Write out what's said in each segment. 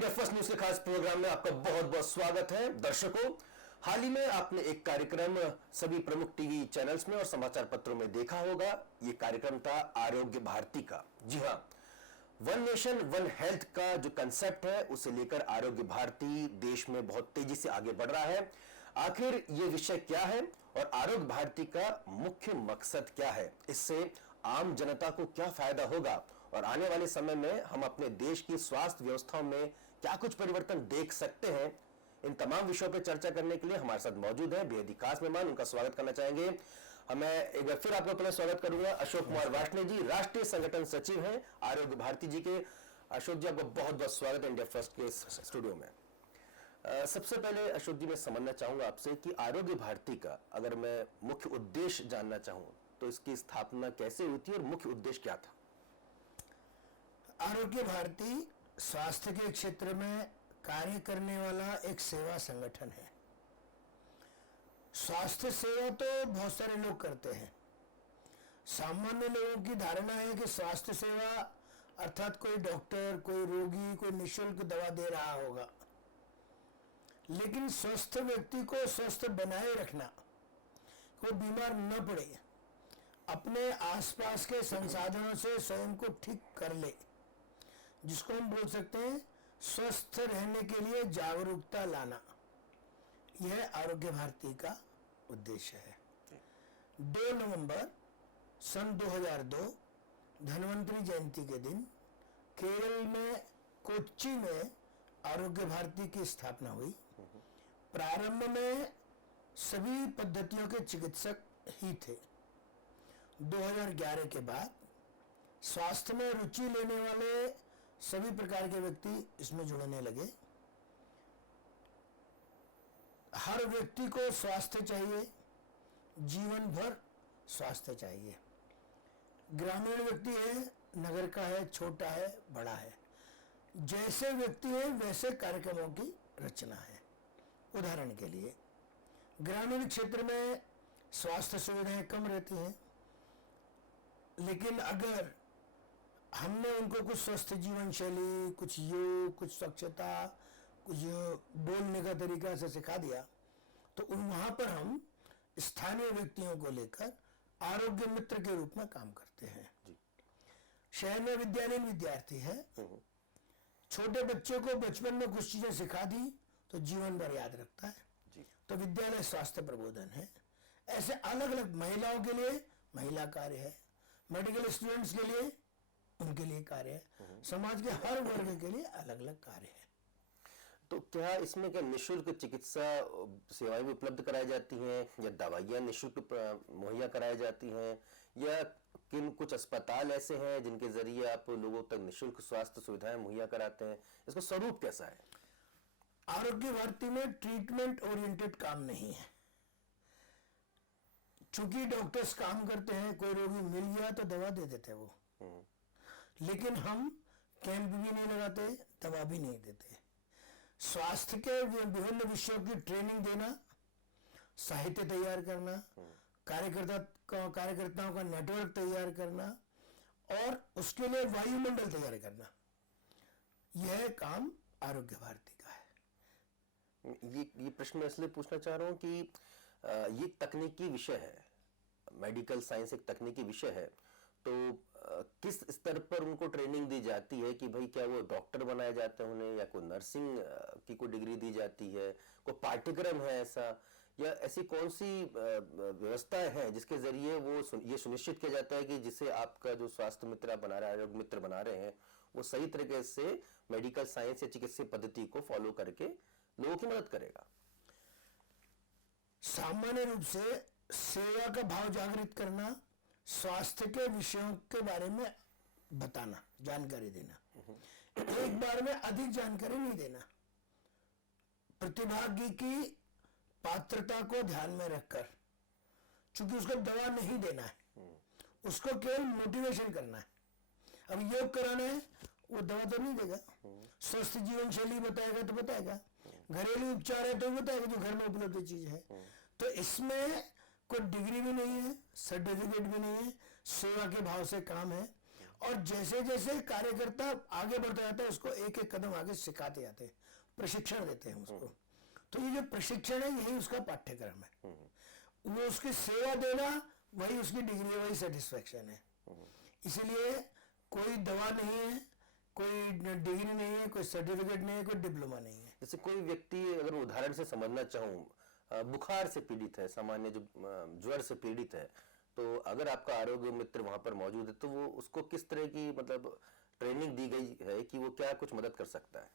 India first news के खास programme में आपका बहुत बहुत स्वागत है। दर्शकों, हाल ही में आपने एक कार्यक्रम सभी प्रमुख टीवी चैनल्स में और समाचार पत्रों में देखा होगा। यह कार्यक्रम था आरोग्य भारती का। जी हां, वन नेशन वन हेल्थ का जो कंसेप्ट है उसे लेकर आरोग्य भारती देश में बहुत तेजी से आगे बढ़ रहा है। आखिर ये विषय क्या है और आरोग्य भारती का मुख्य मकसद क्या है, इससे आम जनता को क्या फायदा होगा और आने वाले समय में हम अपने देश की स्वास्थ्य व्यवस्थाओं में क्या कुछ परिवर्तन देख सकते हैं, इन तमाम विषयों पर चर्चा करने के लिए हमारे साथ मौजूद है बेहद ही खास मेहमान। उनका स्वागत करना चाहेंगे। मैं एक बार फिर आपका पहले स्वागत करूंगा अशोक कुमार वार्ष्णेय जी, राष्ट्रीय संगठन सचिव हैं आरोग्य भारती जी के। अशोक जी, आपका बहुत बहुत स्वागत है इंडिया फर्स्ट के स्टूडियो में। सबसे पहले अशोक जी, मैं समझना चाहूंगा आपसे कि आरोग्य भारती का अगर मैं मुख्य उद्देश्य जानना चाहूं तो इसकी स्थापना कैसे हुई थी और मुख्य उद्देश्य क्या था? आरोग्य भारती स्वास्थ्य के क्षेत्र में कार्य करने वाला एक सेवा संगठन है। स्वास्थ्य सेवा तो बहुत सारे लोग करते हैं। सामान्य लोगों की धारणा है कि स्वास्थ्य सेवा अर्थात कोई डॉक्टर, कोई रोगी, कोई निःशुल्क दवा दे रहा होगा। लेकिन स्वस्थ व्यक्ति को स्वस्थ बनाए रखना, कोई बीमार न पड़े, अपने आसपास के संसाधनों से स्वयं को ठीक कर ले, जिसको हम बोल सकते हैं स्वस्थ रहने के लिए जागरूकता लाना, यह आरोग्य भारती का उद्देश्य है। 2 नवंबर सन 2002 धन्वंतरी जयंती के दिन केरल में कोच्चि में आरोग्य भारती की स्थापना हुई। प्रारंभ में सभी पद्धतियों के चिकित्सक ही थे। 2011 के बाद स्वास्थ्य में रुचि लेने वाले सभी प्रकार के व्यक्ति इसमें जुड़ने लगे। हर व्यक्ति को स्वास्थ्य चाहिए, जीवन भर स्वास्थ्य चाहिए। ग्रामीण व्यक्ति है, नगर का है, छोटा है, बड़ा है, जैसे व्यक्ति है वैसे कार्यक्रमों की रचना है। उदाहरण के लिए ग्रामीण क्षेत्र में स्वास्थ्य सुविधाएं कम रहती हैं, लेकिन अगर हमने उनको कुछ स्वस्थ जीवन शैली, कुछ योग, कुछ स्वच्छता, कुछ बोलने का तरीका से सिखा दिया तो वहां पर हम स्थानीय व्यक्तियों को लेकर आरोग्य मित्र के रूप में काम करते हैं। शहर में विद्यालयीन विद्यार्थी है, छोटे बच्चे को बचपन में कुछ चीजें सिखा दी तो जीवन भर याद रखता है, तो विद्यालय स्वास्थ्य प्रबोधन है। ऐसे अलग अलग महिलाओं के लिए महिला कार्य है, मेडिकल स्टूडेंट्स के लिए उनके लिए कार्य है, समाज के हर वर्ग के लिए अलग अलग कार्य है। तो क्या इसमें क्या निःशुल्क चिकित्सा सेवाएं भी उपलब्ध कराई जाती हैं या दवाइयां निःशुल्क मुहैया कराई जाती हैं, या किन कुछ अस्पताल ऐसे हैं जिनके जरिए आप लोगों तक निःशुल्क स्वास्थ्य सुविधाएं मुहैया कराते हैं? इसका स्वरूप कैसा है? आरोग्य भारती में ट्रीटमेंट ओरिएंटेड काम नहीं है। चूंकि डॉक्टर्स काम करते हैं, कोई रोगी मिल गया तो दवा दे देते वो, लेकिन हम कैंप भी नहीं लगाते, दवा भी नहीं देते। स्वास्थ्य के विभिन्न विषयों की ट्रेनिंग देना, साहित्य तैयार करना, कार्यकर्ताओं का नेटवर्क तैयार करना और उसके लिए वायुमंडल तैयार करना, यह काम आरोग्य भारती का है। ये प्रश्न मैं इसलिए पूछना चाह रहा हूं कि ये तकनीकी विषय है, मेडिकल साइंस एक तकनीकी विषय है, तो किस स्तर पर उनको ट्रेनिंग दी जाती है कि भाई क्या वो डॉक्टर बनाए जाते हैं उन्हें, या कोई नर्सिंग की कोई डिग्री दी जाती है, कोई पाठ्यक्रम है ऐसा, या ऐसी कौन सी व्यवस्थाएं हैं जिसके जरिए वो ये सुनिश्चित किया जाता है कि जिसे आपका जो स्वास्थ्य मित्र बना रहे हैं, आरोग्य मित्र बना रहे हैं, वो सही तरीके से मेडिकल साइंस या चिकित्सा पद्धति को फॉलो करके लोगों की मदद करेगा? सामान्य रूप से सेवा का भाव जागृत करना, स्वास्थ्य के विषयों के बारे में बताना, जानकारी देना, एक बार में अधिक जानकारी नहीं देना, प्रतिभागी की पात्रता को ध्यान में रखकर, चूंकि उसको दवा नहीं देना है, उसको केवल मोटिवेशन करना है। अब योग कराना है, वो दवा तो नहीं देगा, स्वस्थ जीवन शैली बताएगा तो बताएगा, घरेलू उपचार है तो बताएगा जो घर में उपलब्ध चीज है। तो इसमें कोई डिग्री भी नहीं है, सर्टिफिकेट भी नहीं है, सेवा के भाव से काम है और जैसे जैसे कार्यकर्ता आगे बढ़ता जाता है उसको एक एक कदम आगे सिखाते जाते हैं, प्रशिक्षण देते हैं उसको। तो ये जो प्रशिक्षण है यही उसका पाठ्यक्रम है। वो उसकी सेवा देना वही उसकी डिग्री है, वही सेटिस्फेक्शन है। इसीलिए कोई दवा नहीं है, कोई डिग्री नहीं है, कोई सर्टिफिकेट नहीं है, कोई डिप्लोमा नहीं है। जैसे कोई व्यक्ति अगर उदाहरण से समझना चाहूँ, बुखार से पीड़ित है, सामान्य जो ज्वर से पीड़ित है, तो अगर आपका आरोग्य मित्र वहां पर मौजूद है तो वो उसको किस तरह की मतलब ट्रेनिंग दी गई है कि वो क्या कुछ मदद कर सकता है?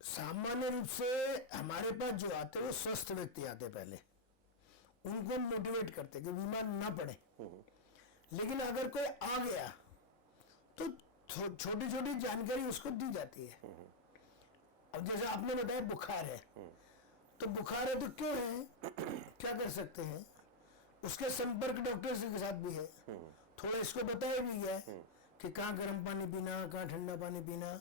सामान्य रूप से हमारे पास जो आते हैं वो स्वस्थ व्यक्ति आते हैं, पहले उनको मोटिवेट करते कि बीमार ना पड़े। लेकिन अगर कोई आ गया तो छोटी छोटी जानकारी उसको दी जाती है। अब जैसे आपने बताया बुखार है, तो बुखार है तो क्यों है, क्या कर सकते हैं, उसके संपर्क डॉक्टर के साथ भी है। थोड़ा इसको बताया भी गया है कि कहाँ गर्म पानी पीना, कहाँ ठंडा पानी पीना,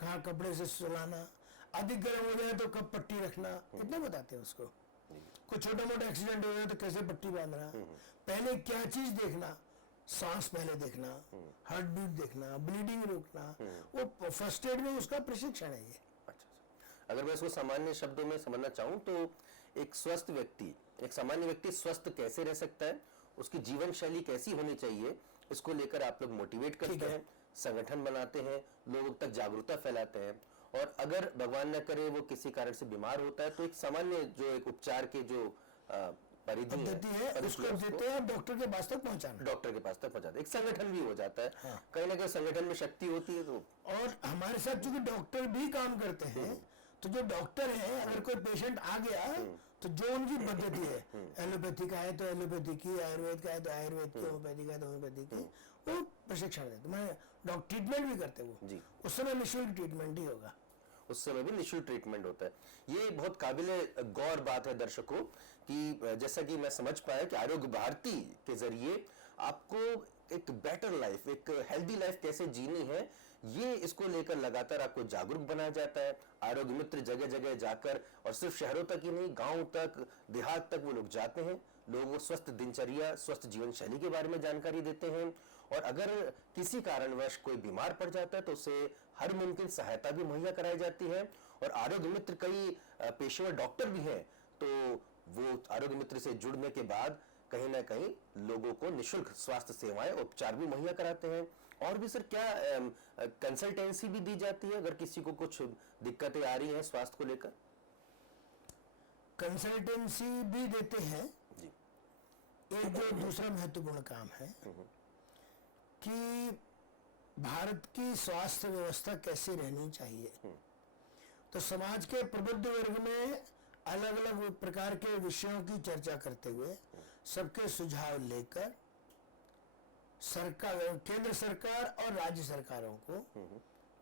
कहाँ कपड़े से सुलाना, अधिक गर्म हो जाए तो कब पट्टी रखना, इतना बताते हैं उसको। कोई छोटा मोटा एक्सीडेंट हो जाए तो कैसे पट्टी बांधना, पहले क्या चीज देखना, सांस पहले देखना, हार्ट बीट देखना, ब्लीडिंग रोकना, वो फर्स्ट एड में उसका प्रशिक्षण है ये। अच्छा, अगर मैं इसको सामान्य शब्दों में समझना चाहूँ तो एक स्वस्थ व्यक्ति, एक सामान्य व्यक्ति स्वस्थ कैसे रह सकता है, उसकी जीवन शैली कैसी होनी चाहिए, इसको लेकर आप लोग मोटिवेट करते हैं, संगठन बनाते हैं, लोगों तक जागरूकता फैलाते हैं। और अगर भगवान न करे वो किसी कारण से बीमार होता है तो एक सामान्य जो एक उपचार के जो परिधि है उसको देते हैं, डॉक्टर के पास तक पहुंचाना, डॉक्टर के पास तक पहुंचाते, एक संगठन भी हो जाता है। कहीं ना कहीं संगठन में शक्ति होती है। तो और हमारे साथ चूंकि डॉक्टर भी काम करते हैं, तो जो डॉक्टर है अगर कोई पेशेंट आ गया तो जो उनकी पद्धति है, एलोपैथी का है तो एलोपैथी की, आयुर्वेद का है तो आयुर्वेद की, होम्योपैथी का है तो होम्योपैथी की, वो प्रशिक्षण देते। मैं डॉक्टर ट्रीटमेंट भी करते वो जी, उस समय निःशुल्क ट्रीटमेंट ही होगा, उस समय भी निःशुल्क ट्रीटमेंट होता है। ये बहुत काबिले गौर बात है दर्शकों कि जैसा कि मैं समझ पाया कि आरोग्य भारती के जरिए आपको एक बेटर लाइफ, एक हेल्दी लाइफ कैसे जीनी है, ये इसको लेकर लगातार आपको जागरूक बनाया जाता है। आरोग्य मित्र जगह जगह जाकर, और सिर्फ शहरों तक ही नहीं, गांव तक, देहात तक वो लोग जाते हैं, लोगों को स्वस्थ दिनचर्या, स्वस्थ जीवन शैली के बारे में जानकारी देते हैं। और अगर किसी कारणवश कोई बीमार पड़ जाता है तो उसे हर मुमकिन सहायता भी मुहैया कराई जाती है। और आरोग्य मित्र कई पेशेवर डॉक्टर भी हैं, तो वो आरोग्य मित्र से जुड़ने के बाद कहीं ना कहीं लोगों को निःशुल्क स्वास्थ्य सेवाएं, उपचार भी मुहैया कराते हैं। और भी सर क्या कंसल्टेंसी भी दी जाती है अगर किसी को कुछ दिक्कतें आ रही हैं स्वास्थ्य को लेकर? कंसल्टेंसी भी देते हैं जी। एक जो दूसरा महत्वपूर्ण काम है कि भारत की स्वास्थ्य व्यवस्था कैसी रहनी चाहिए, तो समाज के प्रबुद्ध वर्ग में अलग अलग प्रकार के विषयों की चर्चा करते हुए सबके सुझाव लेकर सरकार, केंद्र सरकार और राज्य सरकारों को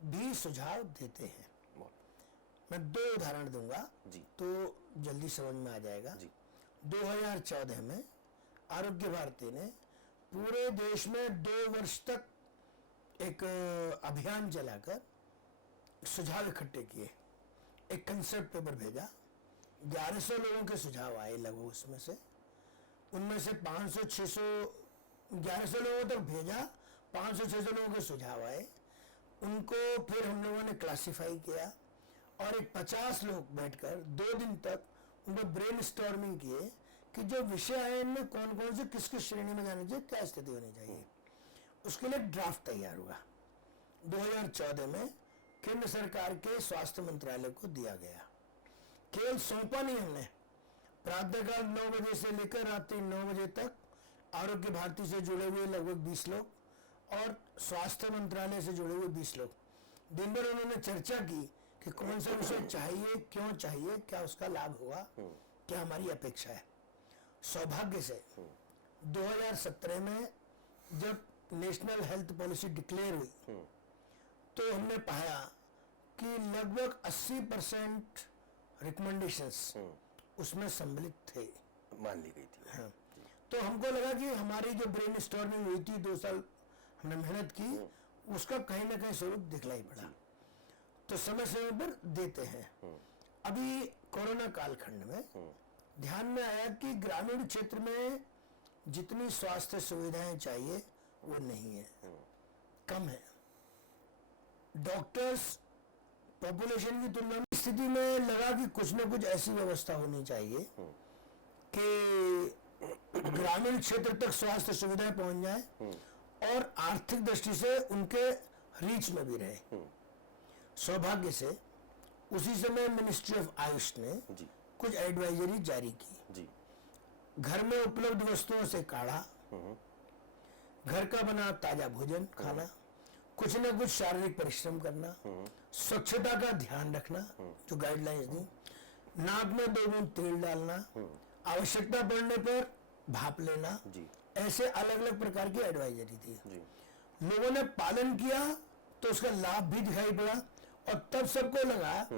भी सुझाव देते हैं। मैं 2 उदाहरण दूंगा जी, तो जल्दी समझ में आ जाएगा। जी। 2014 में आरोग्य भारती ने पूरे देश में 2 वर्ष तक एक अभियान चलाकर सुझाव इकट्ठे किए, एक कंसेप्ट पेपर भेजा, 1100 लोगों के सुझाव आए लगभग, उसमें से उनमें से 500-600, 1100 लोगों तक भेजा, 500-600 लोगों के सुझाव आए, उनको फिर हम लोगों ने क्लासिफाई किया और एक 50 लोग बैठकर 2 दिन तक उनको ब्रेनस्टॉर्मिंग किए कि जो विषय है इनमें कौन कौन से किस किस श्रेणी में जाने चाहिए, क्या स्थिति होनी चाहिए। उसके लिए ड्राफ्ट तैयार हुआ, 2014 में केंद्र सरकार के स्वास्थ्य मंत्रालय को दिया गया। केवल सौंपा नहीं हमने, प्रातःकाल 9 बजे से लेकर रात्रि 9 बजे तक आरोग्य भारती से जुड़े हुए लगभग 20 लोग और स्वास्थ्य मंत्रालय से जुड़े हुए 20 लोग दिन भर उन्होंने चर्चा की कि कौन सा विषय चाहिए, क्यों चाहिए, क्या उसका लाभ होगा, क्या हमारी अपेक्षा है। सौभाग्य से 2017 में जब नेशनल हेल्थ पॉलिसी डिक्लेयर हुई तो हमने पाया कि लगभग 80% रिकमेंडेशंस उसमें सम्मिलित थे, मान ली गई थी। हाँ। तो हमको लगा कि हमारी जो ब्रेन स्टॉर्मिंग हुई थी, 2 साल हमने मेहनत की, उसका कहीं ना कहीं स्वरूप दिखलाई पड़ा। तो समय समय पर देते हैं। अभी कोरोना कालखंड में ध्यान में आया कि ग्रामीण क्षेत्र में जितनी स्वास्थ्य सुविधाएं चाहिए वो नहीं है, कम है। डॉक्टर्स पॉपुलेशन की तुलना में स्थिति में लगा कि कुछ न कुछ ऐसी व्यवस्था होनी चाहिए कि ग्रामीण क्षेत्र तक स्वास्थ्य सुविधाएं पहुंच जाए और आर्थिक दृष्टि से उनके रीच में भी रहे। सौभाग्य से उसी समय मिनिस्ट्री ऑफ आयुष ने कुछ एडवाइजरी जारी की। घर में उपलब्ध वस्तुओं से काढ़ा, घर का बना ताजा भोजन खाना, कुछ न कुछ शारीरिक परिश्रम करना, स्वच्छता का ध्यान रखना, जो गाइडलाइंस दी, नाक में 2 बूंद तेल डालना, आवश्यकता पड़ने पर भाप लेना, ऐसे अलग अलग प्रकार की एडवाइजरी थी। लोगों ने पालन किया तो उसका लाभ भी दिखाई पड़ा और तब सबको लगा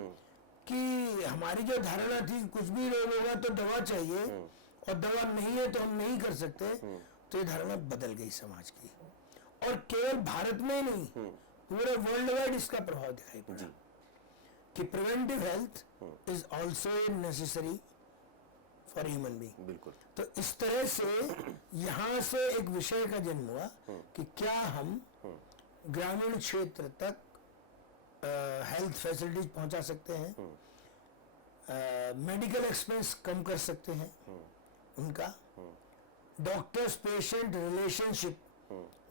कि हमारी जो धारणा थी कुछ भी रोग होगा तो दवा चाहिए और दवा नहीं है तो हम नहीं कर सकते, तो ये धारणा बदल गई समाज की। और केवल भारत में ही नहीं, पूरे वर्ल्ड वाइड इसका प्रभाव दिखाई पड़ा कि preventive health is also necessary for human being. बिल्कुल। तो इस तरह से यहाँ से एक विषय का जन्म हुआ कि क्या हम ग्रामीण क्षेत्र तक हेल्थ फैसिलिटीज पहुंचा सकते हैं, मेडिकल एक्सपेंस कम कर सकते हैं उनका, डॉक्टर्स पेशेंट रिलेशनशिप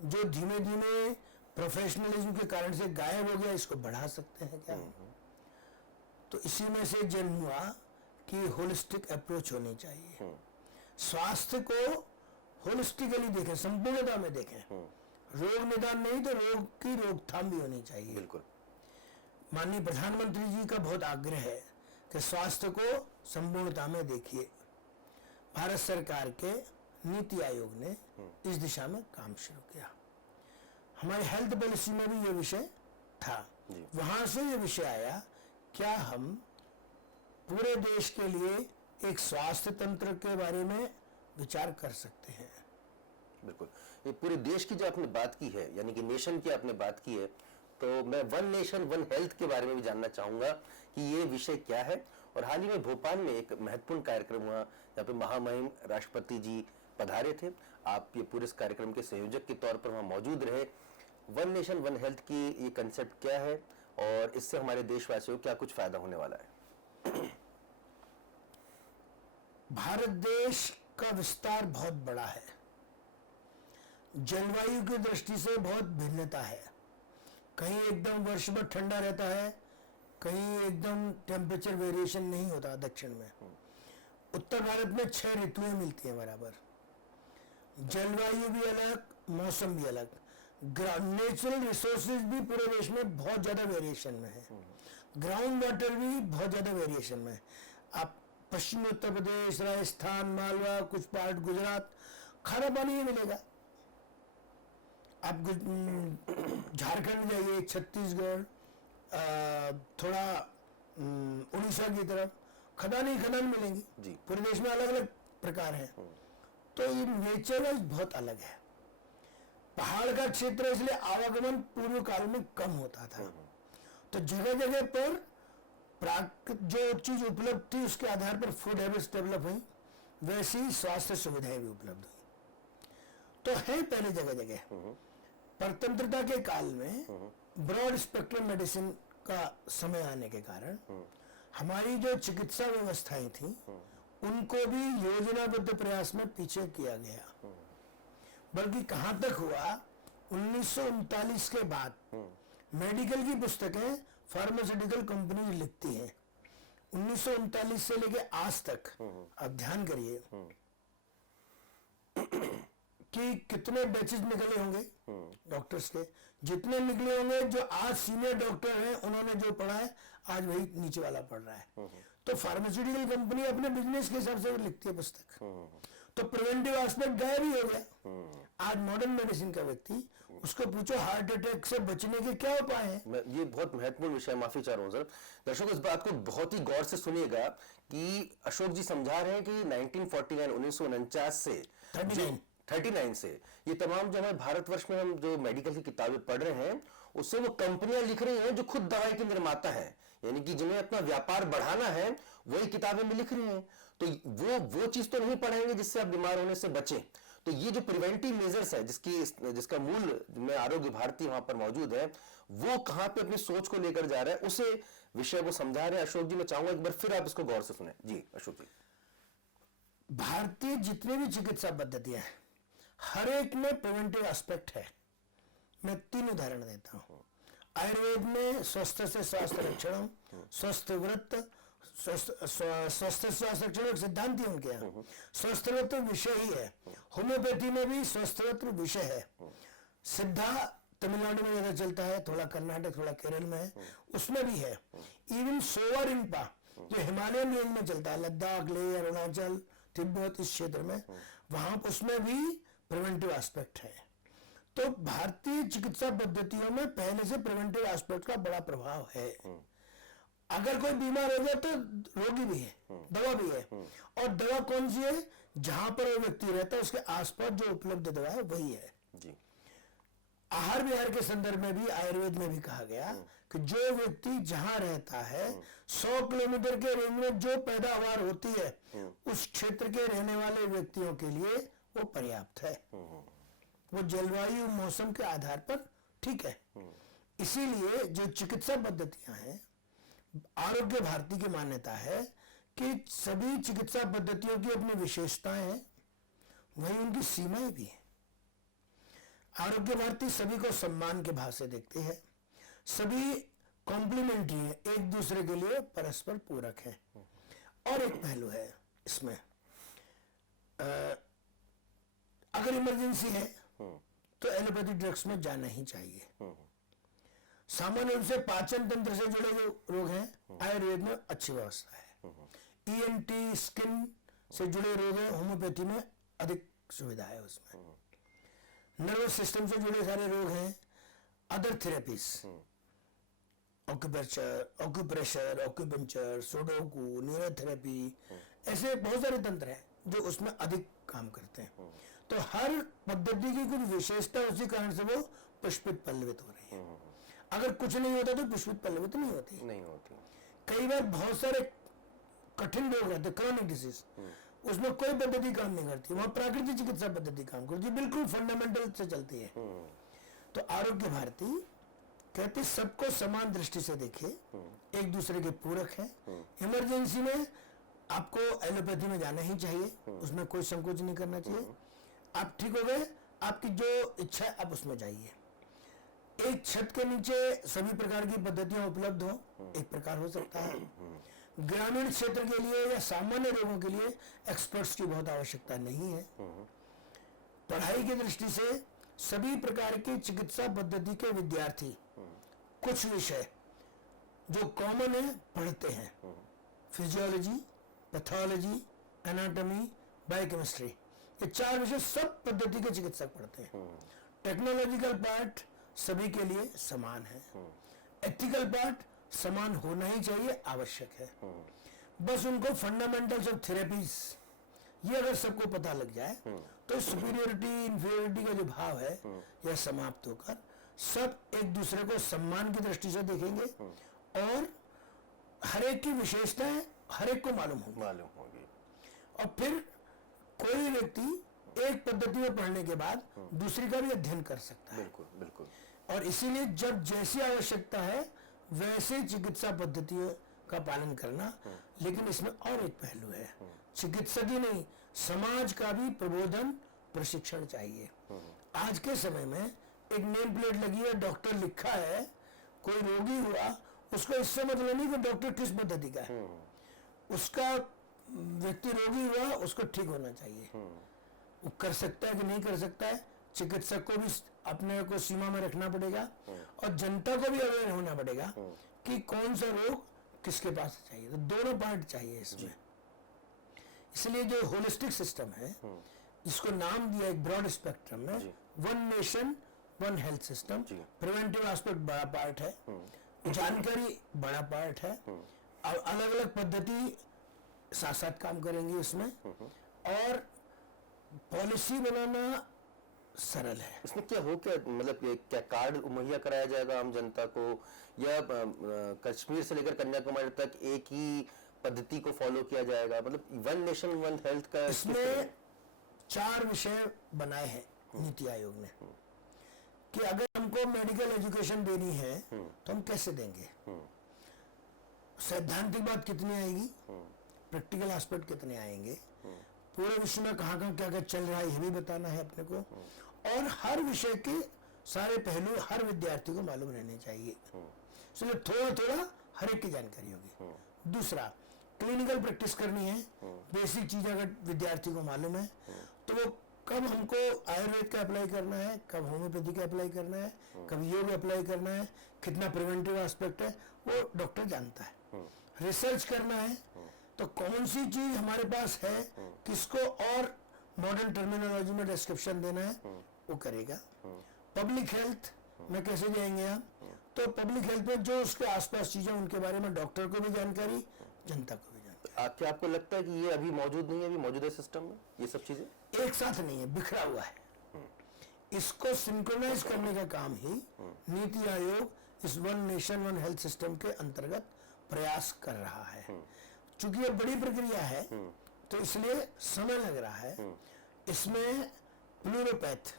जो धीमे धीमे प्रोफेशनलिज्म के कारण से गायब हो गया, इसको बढ़ा सकते हैं क्या। तो इसी में से जन्म हुआ कि होलिस्टिक अप्रोच होनी चाहिए, स्वास्थ्य को होलिस्टिकली देखें, संपूर्णता में देखें, रोग निदान नहीं तो रोग की रोकथाम भी होनी चाहिए। बिल्कुल। माननीय प्रधानमंत्री जी का बहुत आग्रह है कि स्वास्थ्य को संपूर्णता में देखिए। भारत सरकार के नीति आयोग ने इस दिशा में काम शुरू किया। हमारी हेल्थ पॉलिसी में भी ये विषय था, वहां से ये विषय आया, क्या हम पूरे देश के लिए एक स्वास्थ्य तंत्र के बारे में विचार कर सकते हैं। बिल्कुल। ये पूरे देश की जो आपने बात की है, यानी कि नेशन की आपने बात की है, तो मैं वन नेशन वन हेल्थ के बारे में भी जानना चाहूंगा कि ये विषय क्या है। और हाल ही में भोपाल में एक महत्वपूर्ण कार्यक्रम हुआ, यहाँ पे महामहिम राष्ट्रपति जी पधारे थे, आप ये पूरे इस कार्यक्रम के संयोजक के तौर पर वहाँ मौजूद रहे। वन नेशन वन हेल्थ की ये कंसेप्ट क्या है और इससे हमारे देशवासियों को क्या कुछ फायदा होने वाला है? भारत देश का विस्तार बहुत बड़ा है, जलवायु की दृष्टि से बहुत भिन्नता है। कहीं एकदम वर्ष भर ठंडा रहता है, कहीं एकदम टेम्परेचर वेरिएशन नहीं होता। दक्षिण में, उत्तर भारत में 6 ऋतुएं मिलती हैं बराबर, जलवायु भी अलग, मौसम भी अलग, नेचुरल रिसोर्सेज भी पूरे देश में बहुत ज्यादा वेरिएशन में है, ग्राउंड वाटर भी बहुत ज्यादा वेरिएशन में है। आप पश्चिमी उत्तर प्रदेश, राजस्थान, मालवा, कुछ पार्ट गुजरात, खारा पानी ही मिलेगा। आप झारखंड जाइए, छत्तीसगढ़, थोड़ा उड़ीसा की तरफ खदान ही खदान मिलेंगी। पूरे देश में अलग अलग प्रकार है, तो ये नेचर बहुत अलग है। पहाड़ का क्षेत्र इसलिए आवागमन पूर्व काल में कम होता था, तो जगह जगह पर जो चीज उपलब्ध थी उसके आधार पर फूड हैबिट्स डेवलप हुई, वैसी स्वास्थ्य सुविधाएं भी उपलब्ध हुई। तो है पहले जगह जगह। परतंत्रता के काल में ब्रॉड स्पेक्ट्रम मेडिसिन का समय आने के कारण हमारी जो चिकित्सा व्यवस्थाएं थी उनको भी योजनाबद्ध प्रयास में पीछे किया गया। बल्कि कहां तक हुआ, 1939 के बाद मेडिकल की पुस्तकें फार्मास्यूटिकल कंपनी लिखती हैं। 1939 से लेके आज तक आप ध्यान करिए कि कितने बैचेस निकले होंगे डॉक्टर्स के, जितने निकले होंगे जो आज सीनियर डॉक्टर हैं उन्होंने जो पढ़ा है आज वही नीचे वाला पढ़ रहा है। तो फार्मास्यूटिकल कंपनी अपने बिजनेस के हिसाब से लिखती है पुस्तक, तो प्रिवेंटिव एस्पेक्ट गायब ही हो गया। आज मॉडर्न मेडिसिन का व्यक्ति, उसको पूछो हार्ट अटैक से बचने के क्या उपाय हैं। ये बहुत महत्वपूर्ण विषय, माफी चाह रहा हूँ सर। दर्शकों इस बात को बहुत ही गौर से सुनिएगा कि अशोक जी समझा रहे हैं कि 1949 से 39 से ये तमाम जो हमारे भारतवर्ष में हम जो मेडिकल की किताबें पढ़ रहे हैं उससे वो कंपनियां लिख रही हैं जो खुद दवाई के निर्माता हैं, यानी कि जिन्हें अपना व्यापार बढ़ाना है वही किताबें में लिख रही हैं। तो वो चीज तो नहीं पढ़ेंगे जिससे आप बीमार होने से बचें। तो ये जो प्रिवेंटिव मेजर्स है जिसका मूल में आरोग्य भारती वहां पर मौजूद है, वो कहां पे अपनी सोच को लेकर जा रहा है, उसे विषय को समझा रहे हैं अशोक जी। मैं चाहूंगा एक बार फिर आप इसको गौर से सुने। जी अशोक जी। भारतीय जितनी भी चिकित्सा पद्धतियां हैं, हर एक में प्रिवेंटिव एस्पेक्ट है। मैं 3 उदाहरण देता हूं। आयुर्वेद में स्वस्थ से स्वास्थ्य रक्षण, स्वस्थ व्रत, स्वस्थ स्वास्थ्य रक्षण एक सिद्धांत ही उनके यहाँ, स्वस्थ व्रत विषय ही है। होम्योपैथी में भी स्वस्थ व्रत विषय है। सिद्धा तमिलनाडु में ज्यादा चलता है, थोड़ा कर्नाटक, थोड़ा केरल में है, उसमें भी है। इवन सोवा रिंपा जो हिमालयन रेंज में चलता है, लद्दाख, लेह, अरुणाचल, तिब्बत, इस क्षेत्र में, वहां उसमें भी प्रिवेंटिव एस्पेक्ट है। तो भारतीय चिकित्सा पद्धतियों में पहले से प्रिवेंटिव एस्पेक्ट का बड़ा प्रभाव है। अगर कोई बीमार हो गया तो रोगी भी है, दवा भी है। और दवा कौन सी है? जहां पर वो व्यक्ति रहता है उसके आसपास जो उपलब्ध दवा है वही है जी। आहार विहार के संदर्भ में भी आयुर्वेद में भी कहा गया कि जो व्यक्ति जहां रहता है 100 किलोमीटर के रेंज में जो पैदावार होती है उस क्षेत्र के रहने वाले व्यक्तियों के लिए वो पर्याप्त है। वो जलवायु मौसम के आधार पर ठीक है। इसीलिए जो चिकित्सा पद्धतियां हैं, आरोग्य भारती की मान्यता है कि सभी चिकित्सा पद्धतियों की अपनी विशेषताएं हैं, वही उनकी सीमाएं भी हैं। आरोग्य भारती सभी को सम्मान के भाव से देखते हैं, सभी कॉम्प्लीमेंट्री है, एक दूसरे के लिए परस्पर पूरक है। और एक पहलू है इसमें, अगर इमरजेंसी है तो एलोपैथिक ड्रग्स में जाना ही चाहिए। सामान्य रूप से पाचन तंत्र से जुड़े जो रोग हैं आयुर्वेद में अच्छी व्यवस्था है। ईएनटी स्किन से जुड़े रोग हैं, होम्योपैथी में अधिक सुविधा है उसमें। नर्वस सिस्टम से जुड़े सारे रोग हैं, other therapies, acupressure, acupuncture, sudoku, neurotherapy, ऐसे बहुत सारे तंत्र हैं जो उसमें अधिक काम करते हैं। तो हर पद्धति की कुछ विशेषता, उसी कारण से वो पुष्पित पल्लवित हो रही है। अगर कुछ नहीं होता तो पुष्पित पल्लवित नहीं होती। कई बार बहुत सारे कठिन रोग रहते, क्रॉनिक डिजीज, उसमें कोई पद्धति काम नहीं करती, वहां प्राकृतिक चिकित्सा पद्धति काम करती है, बिल्कुल फंडामेंटल से चलती है। तो आरोग्य भारती कहते सबको समान दृष्टि से देखे, एक दूसरे के पूरक है। इमरजेंसी में आपको एलोपैथी में जाना ही चाहिए, उसमें कोई संकोच नहीं करना चाहिए। आप ठीक हो गए, आपकी जो इच्छा है आप उसमें जाइए। एक छत के नीचे सभी प्रकार की पद्धतियां उपलब्ध हो, एक प्रकार हो सकता है। ग्रामीण क्षेत्र के लिए या सामान्य रोगों के लिए एक्सपर्ट्स की बहुत आवश्यकता नहीं है। पढ़ाई की दृष्टि से सभी प्रकार की चिकित्सा पद्धति के विद्यार्थी कुछ विषय जो कॉमन है पढ़ते हैं। फिजियोलॉजी, पैथोलॉजी, एनाटॉमी, बायोकेमिस्ट्री, ये 4 विषय सब पद्धति के चिकित्सक पढ़ते हैं। टेक्नोलॉजिकल पार्ट सभी के लिए समान है। एथिकल पार्ट समान होना ही चाहिए, आवश्यक है। बस उनको फंडामेंटल्स ऑफ थेरेपीज ये अगर सबको पता लग जाए तो सुपीरियरिटी इंफीरियरिटी का जो भाव है यह समाप्त होकर सब एक दूसरे को सम्मान की दृष्टि से देखेंगे और हर एक की विशेषताएं हर एक को मालूम होगी। और फिर कोई व्यक्ति एक पद्धति में पढ़ने के बाद दूसरी का भी अध्ययन कर सकता है। बिल्कुल। और इसीलिए जब जैसी आवश्यकता है वैसे चिकित्सा पद्धतियों का पालन करना। लेकिन इसमें और एक पहलू है, चिकित्सक ही नहीं, समाज का भी प्रबोधन प्रशिक्षण चाहिए। आज के समय में एक नेम प्लेट लगी है, डॉक्टर लिखा है, कोई रोगी हुआ उसको इससे मतलब नहीं कि डॉक्टर किस पद्धति का है, उसका व्यक्ति रोगी हुआ उसको ठीक होना चाहिए। वो कर सकता है कि नहीं कर सकता है, चिकित्सक को भी अपने को सीमा में रखना पड़ेगा और जनता को भी अवेयर होना पड़ेगा कि कौन सा रोग किसके पास चाहिए। तो दोनों पार्ट चाहिए इसमें। इसलिए जो होलिस्टिक सिस्टम है, इसको नाम दिया एक ब्रॉड स्पेक्ट्रम में, one nation one health system. Preventive aspect बड़ा पार्ट है, जानकारी बड़ा पार्ट है, और अलग अलग पद्धति साथ साथ काम करेंगे इसमें, और पॉलिसी बनाना सरल है। इसमें क्या हो, क्या मतलब क्या कार्ड मुहैया कराया जाएगा आम जनता को, या कश्मीर से लेकर कन्याकुमारी तक एक ही पद्धति को फॉलो किया जाएगा? मतलब वन नेशन वन हेल्थ का इसमें 4 विषय बनाए हैं नीति आयोग ने कि अगर हमको मेडिकल एजुकेशन देनी है तो हम कैसे देंगे, सैद्धांतिक बात कितनी आएगी, प्रैक्टिकल एस्पेक्ट कितने आएंगे, पूरे विश्व में कहाँ कहाँ क्या क्या चल रहा है ये भी बताना है अपने को, और हर विषय के सारे पहलू हर विद्यार्थी को मालूम रहने चाहिए, इसलिए थोड़ा थोड़ा हर एक की जानकारी होगी। दूसरा, क्लिनिकल प्रैक्टिस करनी है, बेसिक चीज अगर विद्यार्थी को मालूम है तो वो कब हमको आयुर्वेद का अप्लाई करना है, कब होम्योपैथी का अप्लाई करना है, कब योग अप्लाई करना है, कितना प्रिवेंटिव एस्पेक्ट है वो डॉक्टर जानता है। रिसर्च करना है तो कौन सी चीज हमारे पास है, किसको और मॉडर्न टर्मिनोलॉजी में डिस्क्रिप्शन देना है वो करेगा। पब्लिक हेल्थ में कैसे जाएंगे हम, तो पब्लिक हेल्थ में जो उसके आसपास चीजें उनके बारे में डॉक्टर को भी जानकारी, जनता को भी जानकारी। क्या आपको लगता है कि ये अभी मौजूद नहीं है, अभी मौजूदा सिस्टम में ये सब चीजें एक साथ नहीं है, बिखरा हुआ है। इसको सिंक्रोनाइज करने का काम ही नीति आयोग इस one nation one health system के अंतर्गत प्रयास कर रहा है। चूंकि ये बड़ी प्रक्रिया है तो इसलिए समय लग रहा है। इसमें प्लूरोपैथ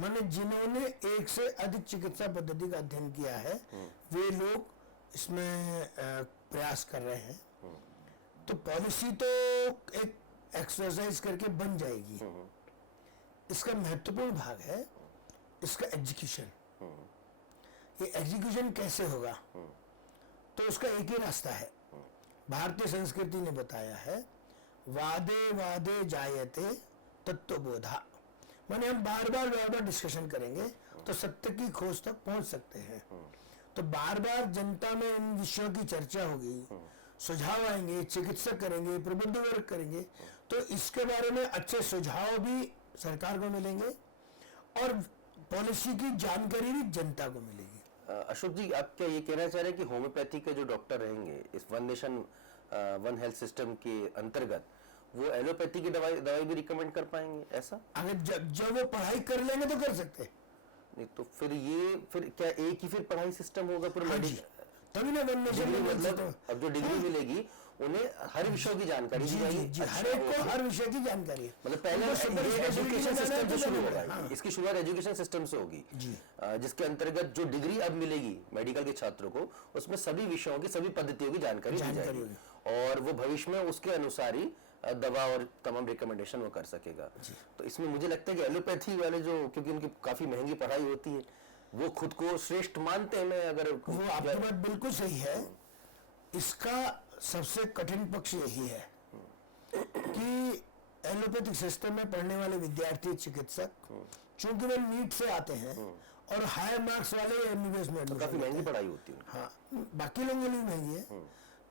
माने जिन्होंने एक से अधिक चिकित्सा पद्धति का अध्ययन किया है वे लोग इसमें प्रयास कर रहे हैं। तो पॉलिसी तो एक एक्सरसाइज करके बन जाएगी, इसका महत्वपूर्ण भाग है इसका एग्जीक्यूशन। ये एग्जीक्यूशन कैसे होगा, तो उसका एक ही रास्ता है, भारतीय संस्कृति ने बताया है, वादे वादे जायते तत्वबोधा, माने हम बार बार डिस्कशन करेंगे तो सत्य की खोज तक पहुंच सकते हैं। तो बार बार जनता में इन विषयों की चर्चा होगी, सुझाव आएंगे, चिकित्सक करेंगे, प्रबुद्ध वर्ग करेंगे, तो इसके बारे में अच्छे सुझाव भी सरकार को मिलेंगे और पॉलिसी की जानकारी भी जनता को मिलेगी। अशोक जी, आप क्या ये कहना चाह रहे हैं कि होम्योपैथी के जो डॉक्टर रहेंगे इस one nation one health system के अंतर्गत वो एलोपैथी की दवाई भी रिकमेंड कर पाएंगे? ऐसा अगर जब वो पढ़ाई कर लेंगे तो कर सकते हैं। नहीं तो फिर क्या एक ही फिर पढ़ाई सिस्टम होगा पूरे मेडिकल? तभी ना वन नेशन मतलब अब जो डिग्री मिलेगी उन्हें हर विषय की जानकारी दी जाएगी। हर एक को हर विषय की जानकारी है। मतलब पहले एजुकेशन सिस्टम से शुरू होगा, इसकी शुरुआत एजुकेशन सिस्टम से होगी, जिसके अंतर्गत जो डिग्री अब मिलेगी मेडिकल के छात्रों को उसमें सभी विषयों की सभी पद्धतियों की जानकारी दी जाएगी और वो भविष्य में उसके अनुसार ही दवा और तमाम रिकमेंडेशन वो कर सकेगा। तो इसमें मुझे लगता है कि एलोपैथी वाले जो, क्योंकि उनकी काफी महंगी पढ़ाई होती है, वो खुद को श्रेष्ठ मानते हैं। मैं अगर वो आपकी बात बिल्कुल सही है। इसका सबसे कठिन पक्ष यही है कि एलोपैथिक सिस्टम में पढ़ने वाले विद्यार्थी चिकित्सक चूंकि वे नीट से आते हैं और हायर मार्क्स वाले एमबीबीएस में तो काफी महंगी पढ़ाई होती है। हाँ, बाकी लोगों के लिए महंगी है,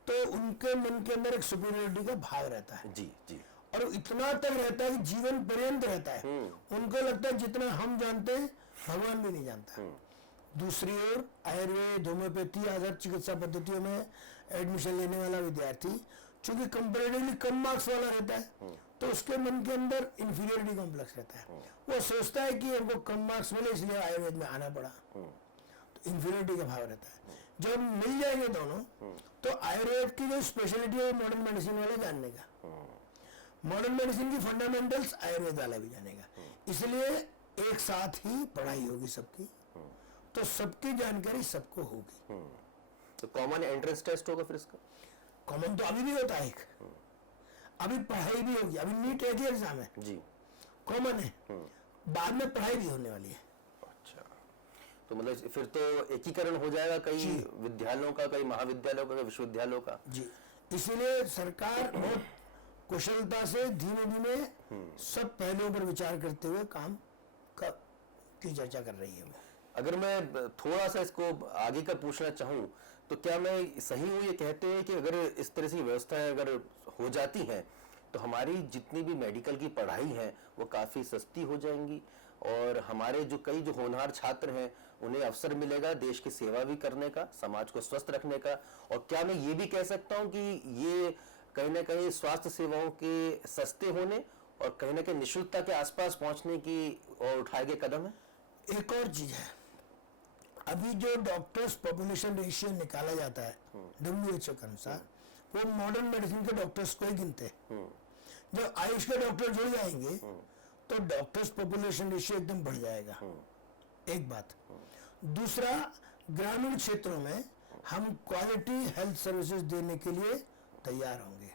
तो उनके मन के अंदर एक सुपीरियरिटी का भाव रहता है। जी जी। और इतना तक रहता है कि जीवन पर्यंत रहता है। उनको लगता है जितना हम जानते हैं भगवान भी नहीं जानता। दूसरी ओर आयुर्वेद, होम्योपैथी आधारित चिकित्सा पद्धतियों में एडमिशन लेने वाला विद्यार्थी चूंकि कंपैरेटिवली कम मार्क्स वाला रहता है तो उसके मन के अंदर इंफीरियरिटी कॉम्प्लेक्स रहता है। वो सोचता है कि हमको कम मार्क्स मिले इसलिए आयुर्वेद में आना पड़ा, तो इंफीरियरिटी का भाव रहता है। जब मिल जाएंगे दोनों तो आयुर्वेद की जो स्पेशलिटी है मॉडर्न मेडिसिन वाला जानने का, मॉडर्न मेडिसिन की फंडामेंटल्स आयुर्वेद वाला भी जानेगा। इसलिए एक साथ ही पढ़ाई होगी सबकी, तो सबकी जानकारी सबको होगी। तो कॉमन एंट्रेंस टेस्ट होगा फिर इसका? कॉमन तो अभी भी होता है, अभी पढ़ाई भी होगी। अभी नीट एक ही एग्जाम है जी, कॉमन है, बाद में पढ़ाई भी होने वाली है। अच्छा, तो मतलब फिर तो एकीकरण हो जाएगा कई विद्यालयों का, कई महाविद्यालयों का, कई विश्वविद्यालयों का। जी, इसीलिए सरकार बहुत कुशलता से धीमे धीमे सब पहलुओं पर विचार करते हुए काम की चर्चा कर रही है। अगर मैं थोड़ा सा इसको आगे का पूछना चाहूँ तो क्या मैं सही हूँ ये कहते हैं कि अगर इस तरह की व्यवस्थाएं अगर हो जाती हैं तो हमारी जितनी भी मेडिकल की पढ़ाई है वो काफ़ी सस्ती हो जाएंगी और हमारे जो कई जो होनहार छात्र हैं उन्हें अवसर मिलेगा देश की सेवा भी करने का, समाज को स्वस्थ रखने का। और क्या मैं ये भी कह सकता हूँ कि ये कहीं ना कहीं स्वास्थ्य सेवाओं के सस्ते होने और कहीं ना कहीं निःशुल्कता के आसपास पहुंचने की और उठाए गए कदम है? एक और चीज है, अभी जो डॉक्टर्स पॉपुलेशन रेशियो निकाला जाता है WHO के अनुसार वो मॉडर्न मेडिसिन के डॉक्टर्स को ही गिनते हैं। जब आयुष के डॉक्टर जुड़ जाएंगे तो डॉक्टर्स पॉपुलेशन रेशियो एकदम बढ़ जाएगा, एक बात। दूसरा, ग्रामीण क्षेत्रों में हम क्वालिटी हेल्थ सर्विसेज देने के लिए तैयार होंगे।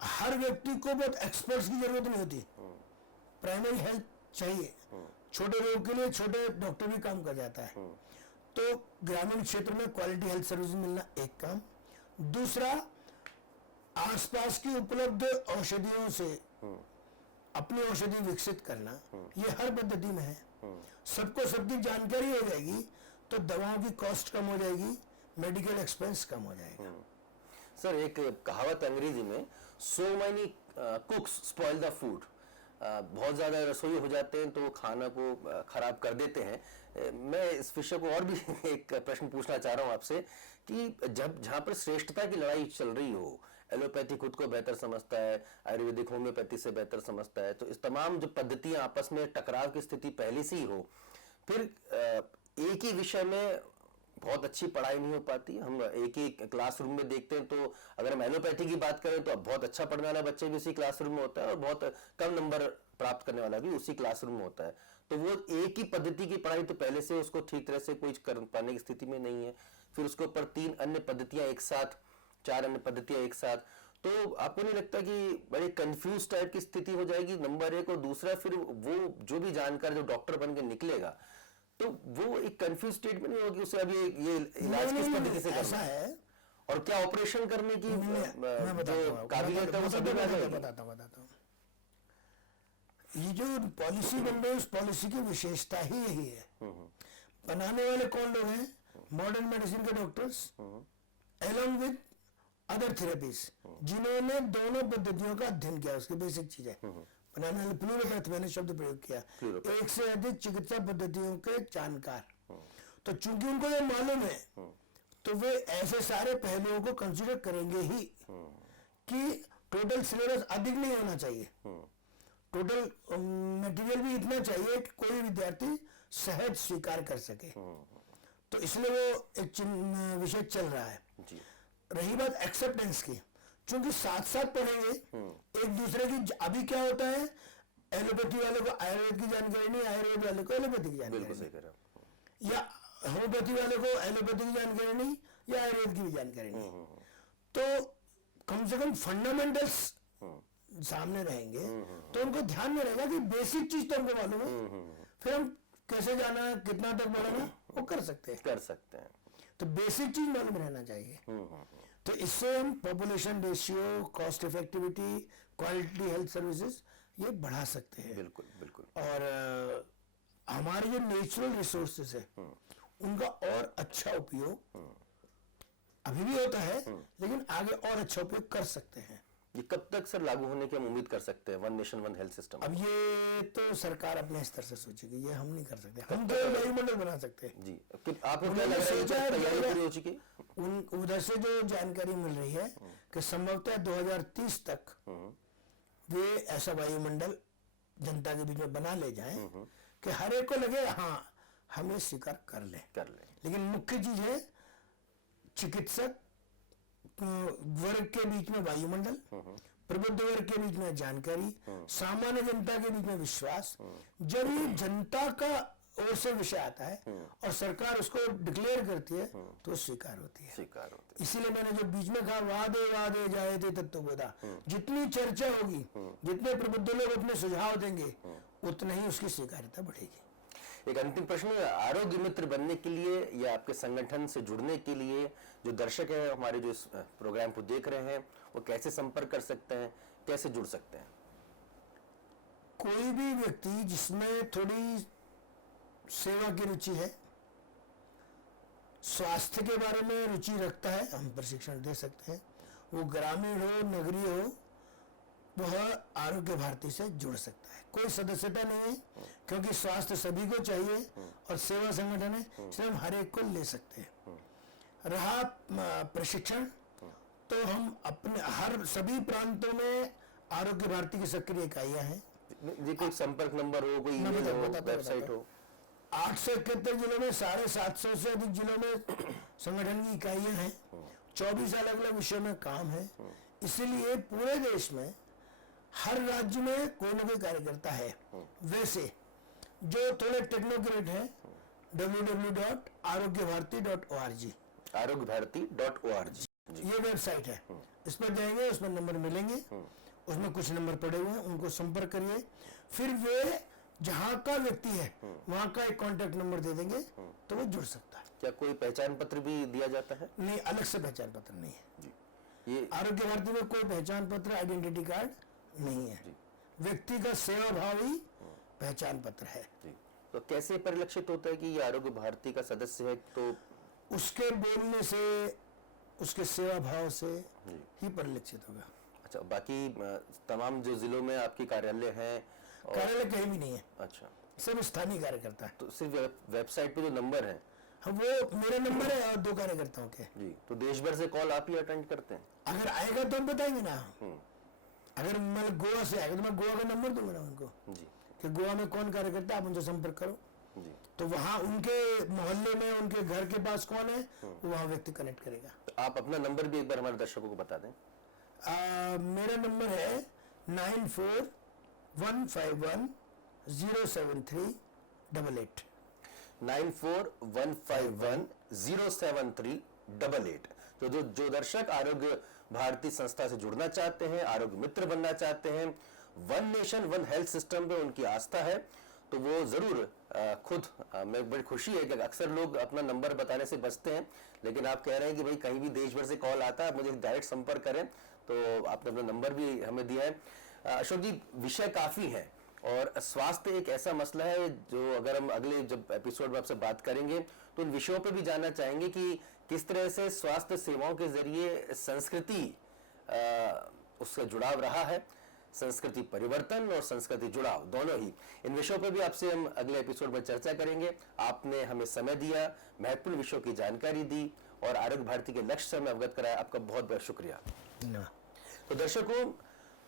हर व्यक्ति को बहुत एक्सपर्ट्स की जरूरत नहीं होती, प्राइमरी हेल्थ चाहिए। छोटे रोग के लिए छोटे डॉक्टर भी काम कर जाता है। तो ग्रामीण क्षेत्र में क्वालिटी हेल्थ सर्विस मिलना एक काम। दूसरा, आसपास की उपलब्ध औषधियों से अपनी औषधि विकसित करना, ये हर पद्धति में है। सबको सबकी जानकारी हो जाएगी तो दवाओं की कॉस्ट कम हो जाएगी, मेडिकल एक्सपेंस कम हो जाएगा। सर, एक कहावत अंग्रेजी में, so many कुक्स spoil the food, बहुत ज्यादा रसोई हो जाते हैं तो वो खाना को खराब कर देते हैं। मैं इस विषय को और भी एक प्रश्न पूछना चाह रहा हूं आपसे कि जब जहां पर श्रेष्ठता की लड़ाई चल रही हो, एलोपैथी खुद को बेहतर समझता है, आयुर्वेदिक होम्योपैथी से बेहतर समझता है, तो इस तमाम जो पद्धतियां आपस में टकराव की स्थिति पहले से ही हो, फिर एक ही विषय में बहुत अच्छी पढ़ाई नहीं हो पाती। हम एक ही क्लासरूम में देखते हैं तो अगर हम एलोपैथी की बात करें तो अब बहुत अच्छा पढ़ने वाला बच्चे भी उसी क्लासरूम में होता है और बहुत कम नंबर प्राप्त करने वाला भी उसी क्लासरूम में होता है। तो वो एक ही पद्धति की पढ़ाई तो पहले से उसको ठीक तरह से कोई कर पाने की स्थिति में नहीं है, फिर उसके ऊपर 3 अन्य पद्धतियां एक साथ, 4 अन्य पद्धतियां एक साथ, तो आपको नहीं लगता कि बड़ी कंफ्यूज टाइप की स्थिति हो जाएगी? नंबर एक। और दूसरा, फिर वो जो भी जानकार जो डॉक्टर बन के निकलेगा तो वो एक कंफ्यूज स्टेट में नहीं होगी, उसे अभी ये इलाज किस पद्धति से ऐसा करना है, और क्या ऑपरेशन करने की जो काबिलियत है वो सभी में आ जाएगी? बताता हूँ। ये जो पॉलिसी बन रही है उस पॉलिसी की विशेषता ही यही है। बनाने वाले कौन लोग हैं? मॉडर्न मेडिसिन के doctors along with other therapies, जिन्होंने दोनों पद्धतियों का अध्ययन किया, उसकी बेसिक चीज है। बनाने वाले प्लूरोपैथ, मैंने शब्द प्रयोग किया, एक से अधिक चिकित्सा पद्धतियों के जानकार। तो चूंकि उनको ये मालूम है तो वे ऐसे सारे पहलुओं को कंसीडर करेंगे ही कि टोटल सिलेबस अधिक नहीं होना चाहिए, टोटल मटेरियल भी इतना चाहिए कि कोई विद्यार्थी सहज स्वीकार कर सके। तो इसलिए वो एक विषय चल रहा है। रही बात एक्सेप्टेंस की, चूंकि साथ साथ पढ़ेंगे एक दूसरे की। अभी क्या होता है, एलोपैथी वाले को आयुर्वेद की जानकारी नहीं, आयुर्वेद वाले को एलोपैथी की जानकारी नहीं, या होम्योपैथी वाले को एलोपैथी की जानकारी नहीं या आयुर्वेद की भी जानकारी नहीं। तो कम से कम फंडामेंटल्स सामने रहेंगे तो उनको ध्यान में रहेगा कि बेसिक चीज तो हमको मालूम है, फिर हम कैसे जाना है, कितना तक बढ़ाना, वो कर सकते हैं। तो बेसिक चीज मालूम रहना चाहिए। तो इससे हम population ratio, cost effectivity, quality health services ये बढ़ा सकते हैं। बिल्कुल बिल्कुल। और हमारे जो नेचुरल रिसोर्सेज है उनका और अच्छा उपयोग अभी भी होता है, लेकिन आगे और अच्छा उपयोग कर सकते हैं। ये कब तक सर लागू होने की हम उम्मीद कर सकते हैं, one nation one health system? अब ये तो सरकार अपने स्तर से सोचेगी, ये हम नहीं कर सकते। हम तो वायुमंडल बना सकते हैं जी। आपको क्या लग रहा है तैयारी पूरी हो चुकी? उधर से जो जानकारी मिल रही है कि संभवतः 2030 तक वे ऐसा वायुमंडल जनता के बीच में बना ले जाएं कि हर एक को लगे हाँ हम ये स्वीकार कर ले। लेकिन मुख्य चीज है चिकित्सक वर्ग के बीच में वायुमंडल, प्रबुद्ध वर्ग के बीच में जानकारी, सामान्य जनता के बीच में विश्वास। जब ये जनता का ओर से विषय आता है और सरकार उसको डिक्लेयर करती है तो स्वीकार होती है। इसीलिए मैंने जो बीच में कहा वादे वादे जाए थे तत्वबोधा, जितनी चर्चा होगी, जितने प्रबुद्ध लोग अपने सुझाव देंगे, उतना ही उसकी स्वीकार्यता बढ़ेगी। एक अंतिम प्रश्न, आरोग्य मित्र बनने के लिए या आपके संगठन से जुड़ने के लिए जो दर्शक है हमारे जो इस प्रोग्राम को देख रहे हैं, वो कैसे संपर्क कर सकते हैं, कैसे जुड़ सकते हैं? कोई भी व्यक्ति जिसमें थोड़ी सेवा की रुचि है, स्वास्थ्य के बारे में रुचि रखता है, हम प्रशिक्षण दे सकते हैं। वो ग्रामीण हो, नगरीय हो, वह आरोग्य भारती से जुड़ सकता है। कोई सदस्यता नहीं है, क्योंकि स्वास्थ्य सभी को चाहिए और सेवा संगठन है, इसलिए हम हर एक को ले सकते हैं। रहा प्रशिक्षण, तो हम अपने सभी प्रांतों में आरोग्य भारती की सक्रिय इकाइयां हैं। जी, कोई संपर्क नंबर हो, कोई ईमेल हो, वेबसाइट हो? 871 जिलों में 750 से अधिक जिलों में संगठन की इकाइयां हैं। 24 अलग अलग विषयों में काम है। इसीलिए पूरे देश में हर राज्य में कोई ना कोई कार्यकर्ता है। वैसे जो थोड़े टेक्नोक्रेट है, www.arogyabharati.org आरोग्यभारती.org ये वेबसाइट है। इस पर जाएंगे, उसमें नंबर मिलेंगे, उसमें कुछ नंबर पड़े हुए हैं, उनको संपर्क करिए। फिर वे जहाँ का व्यक्ति है वहाँ का एक कॉन्टेक्ट नंबर दे देंगे तो वो जुड़ सकता है। क्या कोई पहचान पत्र भी दिया जाता है? नहीं, अलग से पहचान पत्र नहीं है जी। ये आरोग्य भारती में कोई पहचान पत्र, आइडेंटिटी कार्ड नहीं है। व्यक्ति का सेवा भाव ही पहचान पत्र है। जी। तो कैसे परिलक्षित होता है कि ये आरोग्य भारती का सदस्य है? तो उसके बोलने से, उसके सेवा भाव से ही परिलक्षित होगा। अच्छा, बाकी तमाम जो जिलों में आपकी कार्यालय हैं कार्यालय कहीं भी नहीं है, अच्छा, सब स्थानीय कार्यकर्ता है। तो सिर्फ वेबसाइट पे जो नंबर है हाँ, वो मेरा नंबर है और 2 कार्यकर्ताओं के। जी, तो देश भर से कॉल आप ही अटेंड करते हैं? अगर आएगा तो हम बताएंगे ना। अगर मैं गोवा से आएगा तो मैं गोवा का नंबर दूंगा ना उनको जी कि गोवा में कौन कार्यकर्ता, आप उनसे संपर्क करो। जी। तो वहाँ उनके मोहल्ले में, उनके घर के पास कौन है, वहाँ व्यक्ति कनेक्ट करेगा। तो आप अपना नंबर भी एक बार हमारे दर्शकों को बता दें। मेरा नंबर है 9415107388 9415107388। तो जो दर्शक आरोग्य भारती संस्था से जुड़ना चाहते हैं, आरोग्य मित्र बनना चाहते हैं, one nation one health system पे उनकी आस्था है, तो वो जरूर खुद मैं बड़ी खुशी है कि अक्सर लोग अपना नंबर बताने से बचते हैं, लेकिन आप कह रहे हैं कि भाई कहीं भी देश भर से कॉल आता है, मुझे डायरेक्ट संपर्क करें, तो आपने अपना नंबर भी हमें दिया है। अशोक जी, विषय काफी है और स्वास्थ्य एक ऐसा मसला है जो अगर हम अगले जब एपिसोड में आपसे बात करेंगे तो उन विषयों पे भी जानना चाहेंगे कि किस तरह से स्वास्थ्य सेवाओं के जरिए संस्कृति उसका जुड़ाव रहा है, संस्कृति परिवर्तन और संस्कृति जुड़ाव दोनों ही। इन विषयों पर भी आपसे हम अगले एपिसोड में चर्चा करेंगे। आपने हमें समय दिया, महत्वपूर्ण विषयों की जानकारी दी और आरोग्य भारती के लक्ष्य से हमें अवगत कराया। आपका बहुत बहुत शुक्रिया। तो दर्शकों,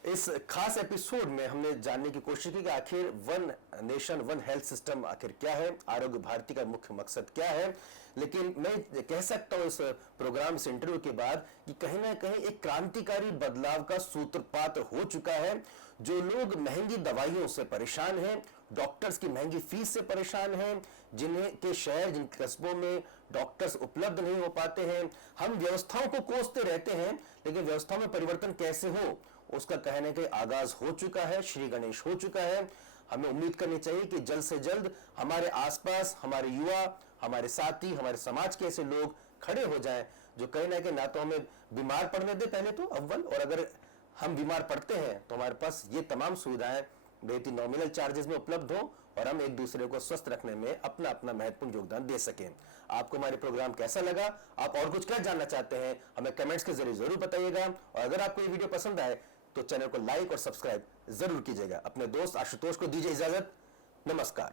इस खास एपिसोड में हमने जानने की कोशिश की कि आखिर one nation one health system आखिर क्या है, आरोग्य भारती का मुख्य मकसद क्या है। लेकिन मैं कह सकता हूं इस प्रोग्राम, इस इंटरव्यू के बाद कि कहीं ना कहीं एक क्रांतिकारी बदलाव का सूत्रपात हो चुका है। जो लोग महंगी दवाइयों से परेशान हैं, डॉक्टर्स की महंगी फीस से परेशान हैं, जिन्हें के शहर, जिन कस्बों में डॉक्टर्स उपलब्ध नहीं हो पाते हैं, हम व्यवस्थाओं को कोसते रहते हैं, लेकिन व्यवस्थाओं में परिवर्तन कैसे हो उसका कहने के आगाज हो चुका है, श्री गणेश हो चुका है। हमें उम्मीद करनी चाहिए कि जल्द से जल्द हमारे आसपास हमारे युवा, हमारे साथी, हमारे समाज के ऐसे लोग खड़े हो जाएं जो कहीं ना कहीं ना तो हमें बीमार पड़ने दे पहले तो अव्वल, और अगर हम बीमार पड़ते हैं तो हमारे पास ये तमाम सुविधाएं बेहद नॉमिनल चार्जेस में उपलब्ध हो और हम एक दूसरे को स्वस्थ रखने में अपना अपना महत्वपूर्ण योगदान दे सकें। आपको हमारे प्रोग्राम कैसा लगा, आप और कुछ क्या जानना चाहते हैं, हमें कमेंट्स के जरिए जरूर बताइएगा। और अगर आपको ये वीडियो पसंद आए तो चैनल को लाइक और सब्सक्राइब जरूर कीजिएगा। अपने दोस्त आशुतोष को दीजिए इजाजत। नमस्कार।